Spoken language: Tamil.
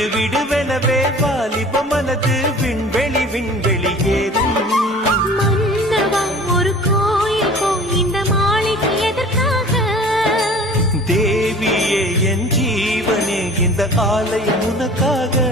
விடுவிடுவெனவே வாலிப மனது விண்வெளி விண்வெளி ஏறும். மன்னவா ஒரு கோயில் போ இந்த மாளிகை எதற்காக? தேவியே என் ஜீவனே இந்த ஆலயம் உனக்காக.